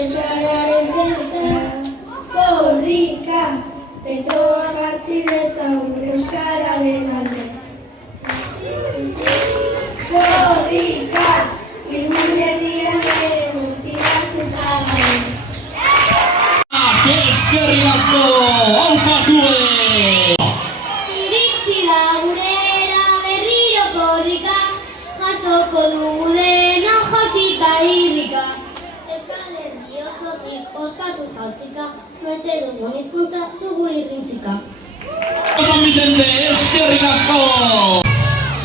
Euskararen festa, korrika, petoa jartzi dezagun Euskararen alde. Korrika, irmin herrian ere multiratuta gaude. Eskerrik asko, aupa zue! Iritsi da gure era berriro korrika, jasoko dugu dena josita irrika. Euskal Herri osotik ospatuz jautzika, maite dugun hizkuntza dugu irrintzika. San Vicente, eskerrik asko!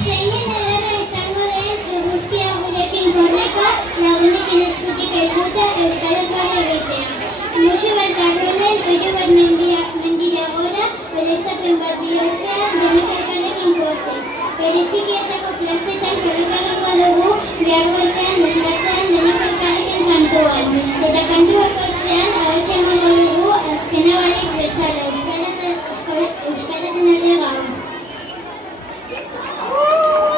Zeinen ederra izango den eguzkia gurekin korrika, lagunekin eskutik ez dute euskara zara betea. Musu bat arrolen, oio bat mendira gora, beretzapen bat bihotzean, denek elkarrekin pozik. Bere txikietako plazetan zorrikarragoa dugu, behar goizean, desgatzean, denek elkarrekin kantuan. Eta kantu bakoitzean, ahotsa emango dugu, azkena barik bezala, euskararen ere gaur.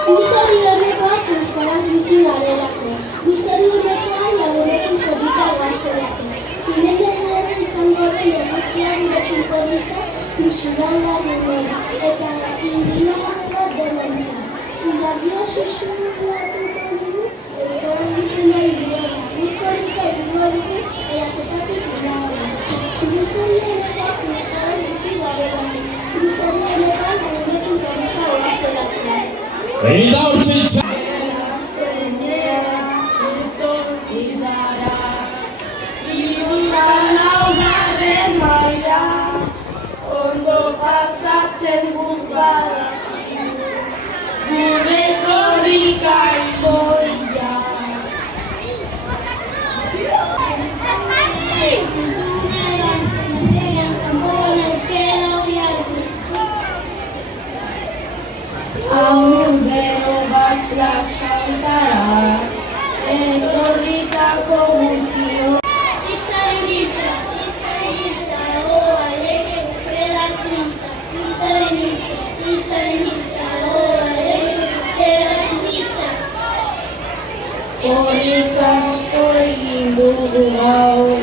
Guztori honekoak euskaraz bizi garelako. Guztori honekoak lagunekin korrika goazelako. Zinemen ere izango den eguzkia gurekin korrika, musikala gugora, eta iribarre bat denontzat. Ilargia susurratuko dugu, euskaraz bizi nahi bidea. Nik korrika egingo dugu, eratxetatik inagoaz. Guztori honekoak euskaraz bizi garelako. Guztori honekoak lagunekin korrika goazelako. Eta urtsitza! Laugarren maila, ondo pasatzen guk badakigu, gure korrika igoia. Entzunean, kanpoan euskera hori hartzu. Aur bero bat plazantara, etorritako guztio. Itzaren hitza, leke euskaraz nintza. Itzaren hitza, leke euskaraz nintza. Korrikasko egin dugu gaur,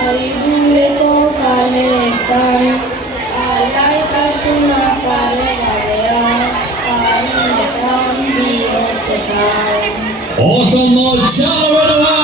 Airuleko kaletan, alaitasuna paregabea, harinetan bihotzetan. Oso ondo, txalo beroa!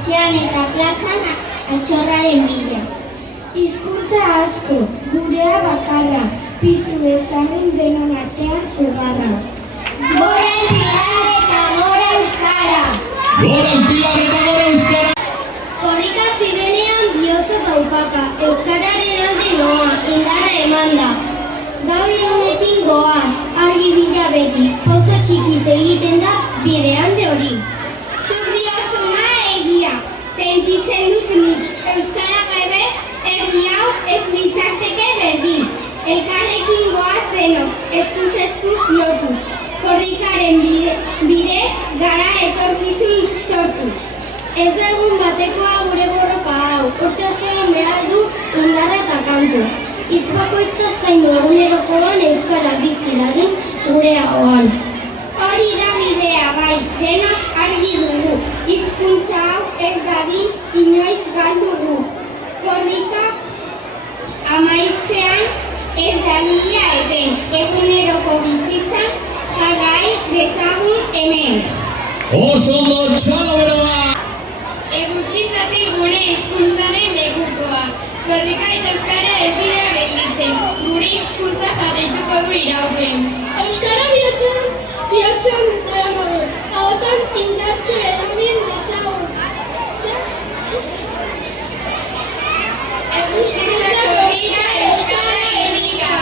Etxean eta plazan altxorraren bila. Hizkuntza asko, gurea bakarra, piztu ezagun denon artean zugarra. Gora Pilar eta gora euskara! Gora Pilar eta gora euskara! Korrika zirenean bihotza daupaka, euskararen alde noa, indarra emanda. Gau irunetik goaz, argi bila beti, oso txikiz egiten da bidean de hori. Zuk diozuna egia, sentitzen dut nik. Euskara gabe herri hau ez litzateke berdin. Elkarrekin goaz denok, eskuz eskuz lotuz. Korrikaren bidez gara etorkizun sortuz. Ez da egun batekoa gure borroka hau, urte osoan behar du indarra eta kantu. Hitz bakoitza zaindu egunerokoan euskara bizi dadin gure hauan. Hori da bidea bai, denok argi dugu. Hizkuntza hau ez dadin inoiz galdugu. Korrika amaitzean ez dadila eten, eguneroko bizitzan jarrai dezagun hemen. Oso ondo txalo beroa! Eguzkitzatik gure hizkuntzaren lekukoa. Korrika eta euskara ez dira gelditzen, gure hizkuntza jarraituko du iraupen. Euskara bihotzean daramagu, ahotan indartsu erabil dezagun. Eguzkitzak korrika, euskara herrika.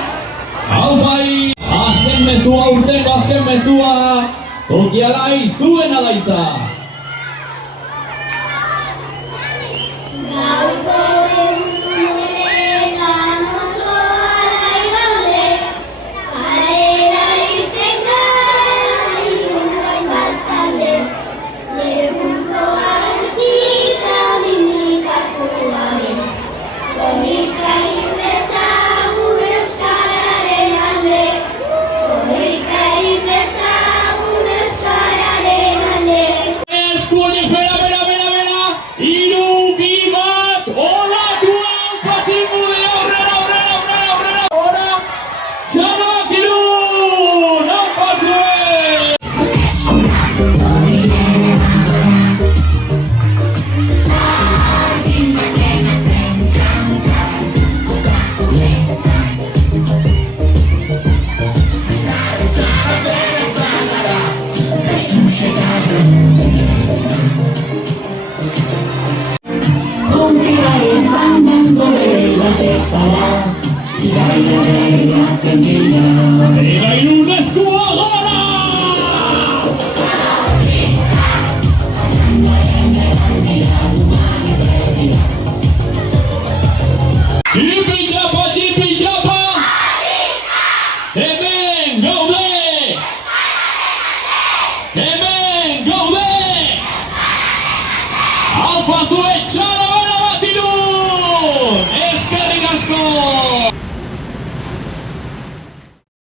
Hau bai! Azken mezua urteko azken mezua! Tokialai zuena daitza!